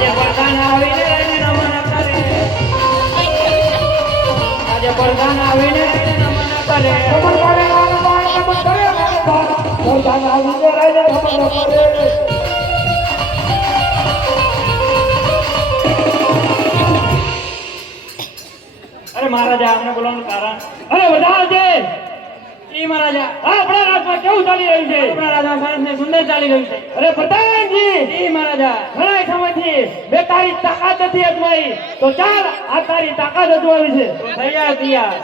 આજે પ્રધાન આવીને નમન કરે આજે પ્રધાન આવીને નમન કરે નમન કરે પ્રધાન આવીને નમન કરે અરે મહારાજા અમને બોલાવવાનું કારણ અરે બધા છે ઈ મહારાજા આપણા રાજમાં કેવું ચાલી રહ્યું છે આપણા રાજમાં સરસ ને સુંદર ચાલી રહ્યું છે અરે પ્રધાનજી ઈ મહારાજા ઘણા સમયથી બે તારી તાકાત નથી અજમાઈ તો ચાલ આ તારી તાકાત અજમાવી છે તો તૈયાર તૈયાર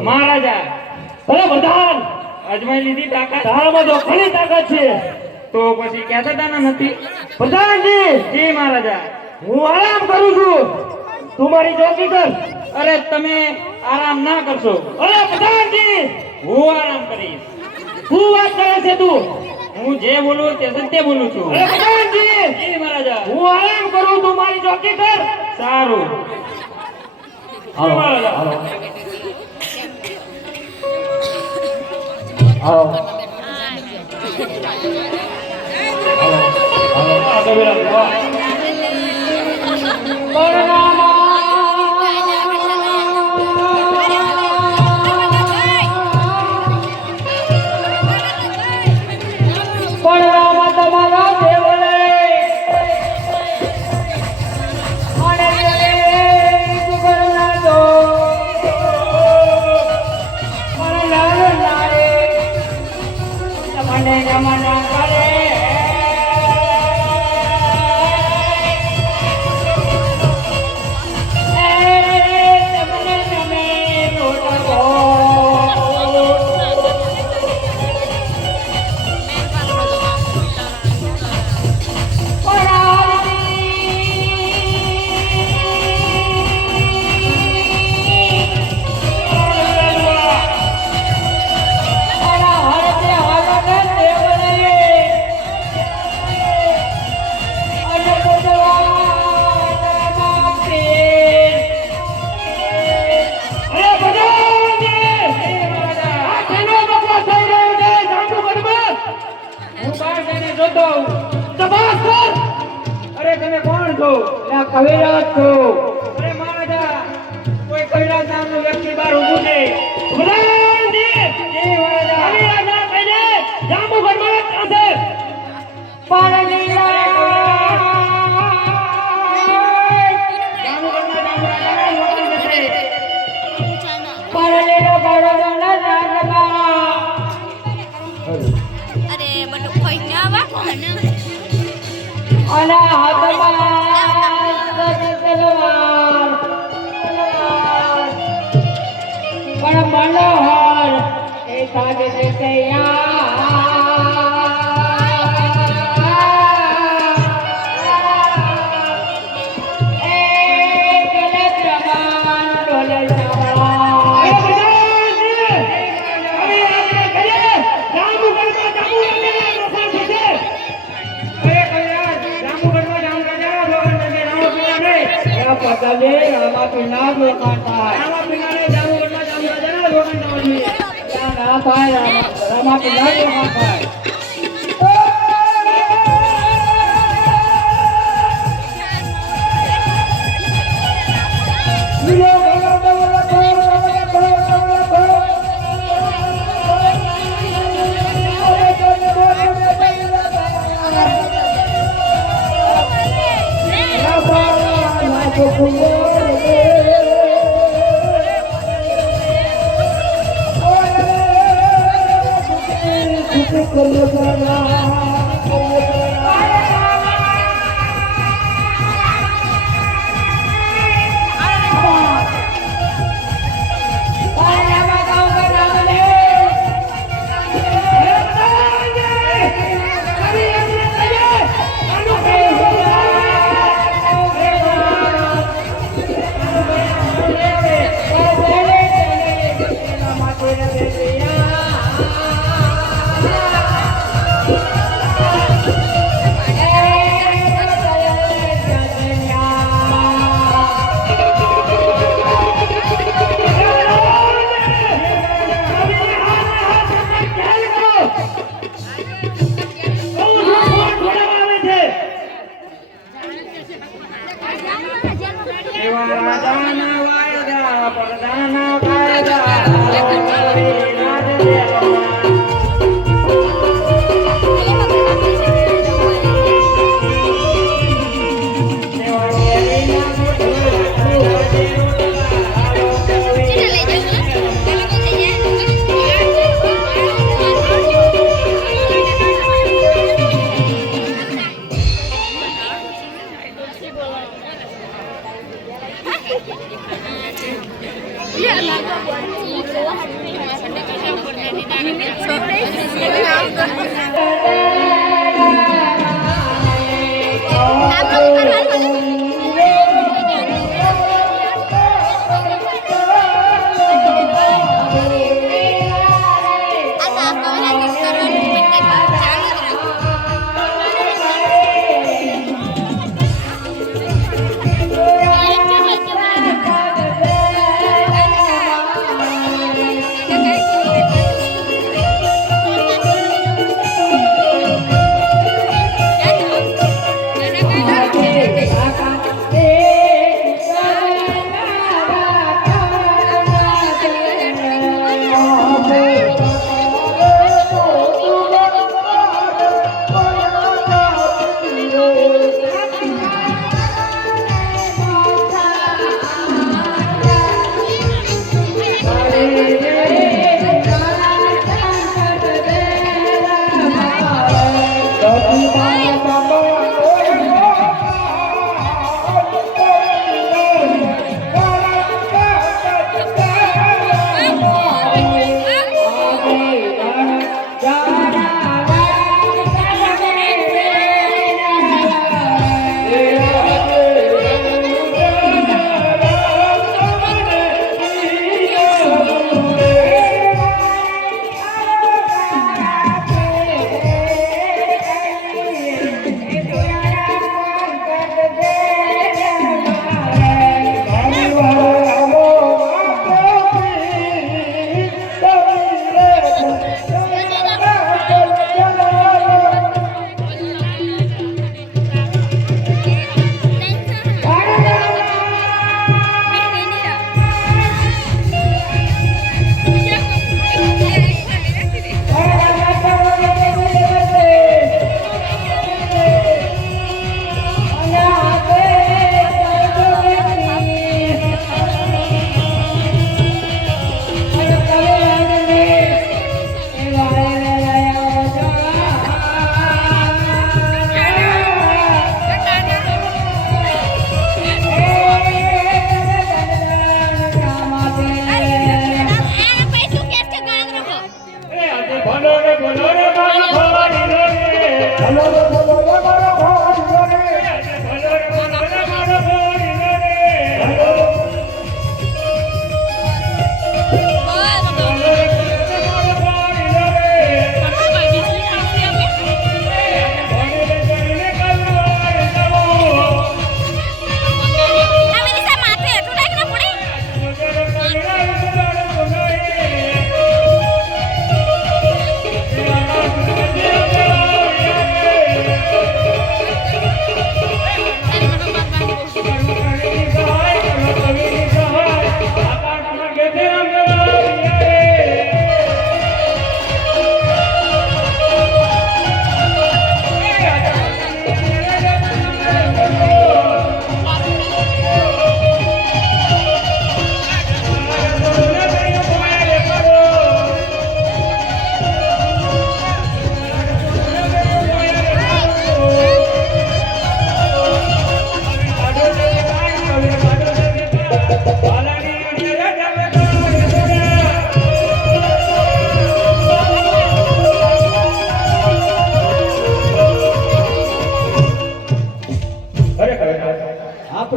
મહારાજા અરે પ્રધાન અજમાઈ લીધી તાકાત તારામાં તો ઘણી તાકાત છે તો પછી કહેતા હતા નથી પ્રધાનજી જી મહારાજા હું આરામ કરું છું તું મારી ચોકી કર અરે તમે આરામ ના કરશો અરે પ્રધાનજી હું આરામ કરીશ શું વાત કરે છે તું હું જે બોલું તે સત્ય બોલું છું અરે પ્રધાનજી જી મહારાજા હું આરામ કરું તું મારી ચોકી કર સારું હાલો મહારાજા હાલો અરે તમે કોણ છો કવિરાજ છો અરે મહારાજા કોઈ કવિરાજ નામનો વ્યક્તિ બહાર ઊભું છે પ્રધાનજી જી મહારાજા કવિરાજ ના કહીને જાંબુગઢમાં છે પાણીલા જાંબુગઢમાં જાંબુગઢ છે પાણીલો બાળોના નાગમાં અરે બટુ કોઈ ના વાકો ને અને હાથમાં તલવાર પણ મનોહર એ સાગે છે પગલે રામા પીના રોકાણ થાય રામા પીનાને જામુગઢમાં જામરાજાના રોકાણ થવાની ત્યાં ના થાય રામા પીના રોકાણ થાય એવા રાજાના વાયદા પડદાના કાયદા હરી રાજ દેવા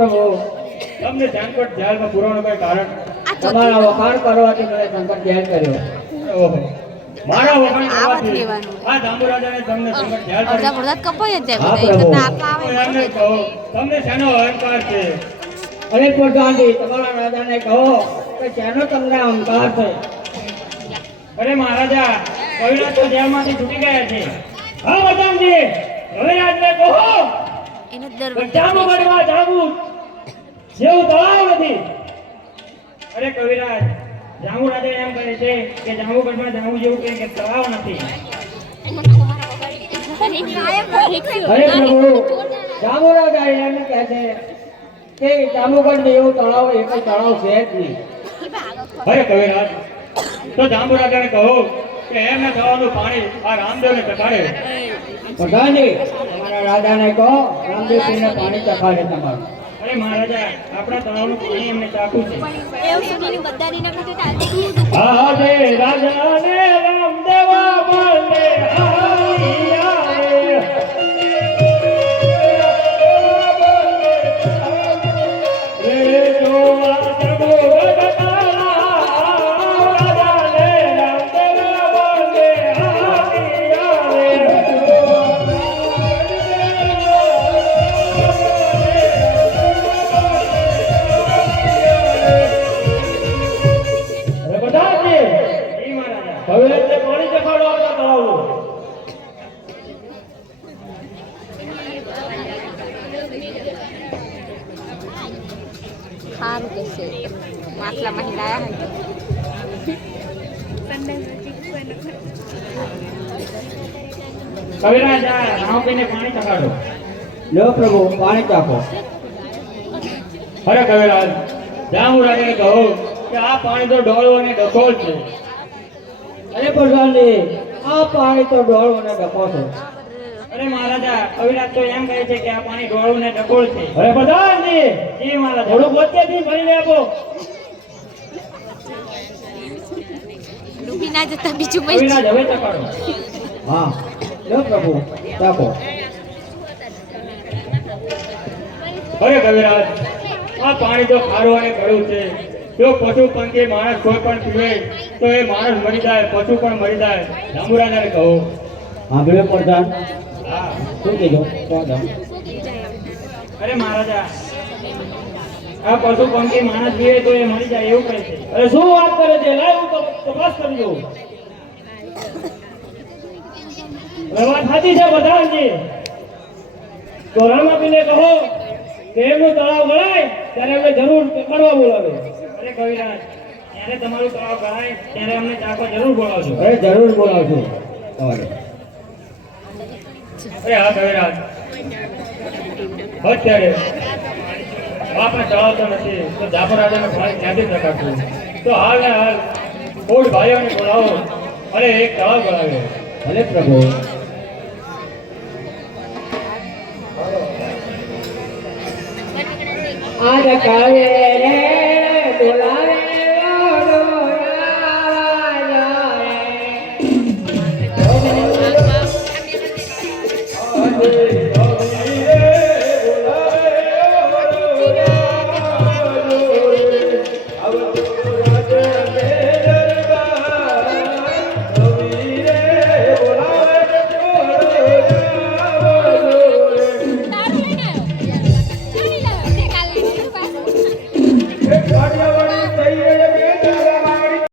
પ્રભુ તમને જાનકોટ જેલમાં પૂરવાનું કઈ કારણ? આ તમારા ચોથી વખાણ કરવાથી મને સંકટ જેલ કર્યો. ઓહો, મારા વખાણ આવા જ કરવાથી લેવાનું. આ જાંબુ રાજાને તમને સંકટ જેલ અડધા કરી. પડધા કપાઈ જ જાય હા, બધા. પ્રભુ. એ કરતા આટલા આવે તો એમને કહો, તમને શેનો અહંકાર છે? અરે પ્રધાનજી, તમારા રાજાને કહો કે શેનો તમને અહંકાર છે? અરે મહારાજા, કવિરાજ તો જેલમાંથી છૂટી ગયા છે. હા બદામજી, કવિરાજને કહો એને દર કે જાંબુ ગઢમાં જાંબુ જેવું તળાવ નથી. અરે કવિરાજ, જાંબુ રાજા એમ કહે છે કે જાંબુગઢમાં જાંબુ જેવું કંઈ કે તળાવ નથી. અરે પ્રભુ, જાંબુ રાજા એમ કહે છે કે જાંબુગઢ જેવું તળાવ એક જ તળાવ છે જ નહીં. અરે કવિરાજ, તો જાંબુ રાજાને કહો કે એમને થવાનું પાણી આ રામદેવને ચખાડે. પ્રધાનજી, તમારા રાજાને કહો રામદેવજીને પાણી ચખાડે તમારું. અરે મહારાજા, આપણા તળાવનું પાણી એમને ચાખવું છે. હા રે રાજાને રામદેવા બોલે હારી આવે. રે જોવા પ્રભુ ગઢતારા, રાજાને રામદેવા બોલે હારી આવે. અરે બધાજી, જી મહારાજા. હવે એટલે પાણી ચખાડો આપણા તળાવનું. સારું કહેશે માટલા માં લાયા કવિરાજ, આ રામપીને પાણી ચખાડો. લો પ્રભુ, પાણી ચાખો. અરે કવિરાજ, જાંબુ રાજાને કહો કે આ પાણી તો ડોળો અને ડખોળ છે. અરે પ્રધાનજી, આ પાણી તો ડોળો અને ડકો છે. અરે મહારાજા, કવિરાજ તો એમ કહે છે કે આ પાણી ડોળું ને ડખોળ છે. અરે પ્રધાનજી, જી મહારાજા. થોડું વચ્ચેથી ભરીને આપો. ડૂબી ના જતા બીજું કઈ કવિરાજ, હવે ચખાડો. હા, લો પ્રભુ, ચાખો. અરે કવિરાજ, આ પાણી તો ખારું અને કડવું છે. જો પશુ પંખી માણસ કોઈ પણ પીવે તો એ માણસ મરી જાય, પશુ પણ મરી જાય. જાંબુ રાજાને કહો. સાંભળ્યો પ્રધાન? હા. શું કીધું? પ્રધાન, અરે મહારાજા, આ પશુ પંખી માણસ પીવે તો એ મરી જાય એવું કહે છે. અરે શું વાત કરે છે? લાય હું તપાસ કરી દઉં. અરે વાત સાચી છે પ્રધાનજી. તો રામાપીને કહો કે એમનું તળાવ ગળાય ત્યારે એમને જરૂર કરવા બોલાવે. અરે કવિરાજ, ત્યારે તમારું તળાવ ગળાય ત્યારે અમને ચાખવા જરૂર બોલાવજો. અરે જરૂર બોલાવજો તમારે. અરે હા કવિરાજ, અત્યારે આપણે ચલાવતો નથી તો જાફર રાજાને પાણી ક્યાંથી ચખાડશું? તો હાલ ને હાલ કોઈ ભાઈઓને બોલાવો અને એક તળાવ ગળાવે. ભલે પ્રભુ. આજ કાવે રે બોલાવે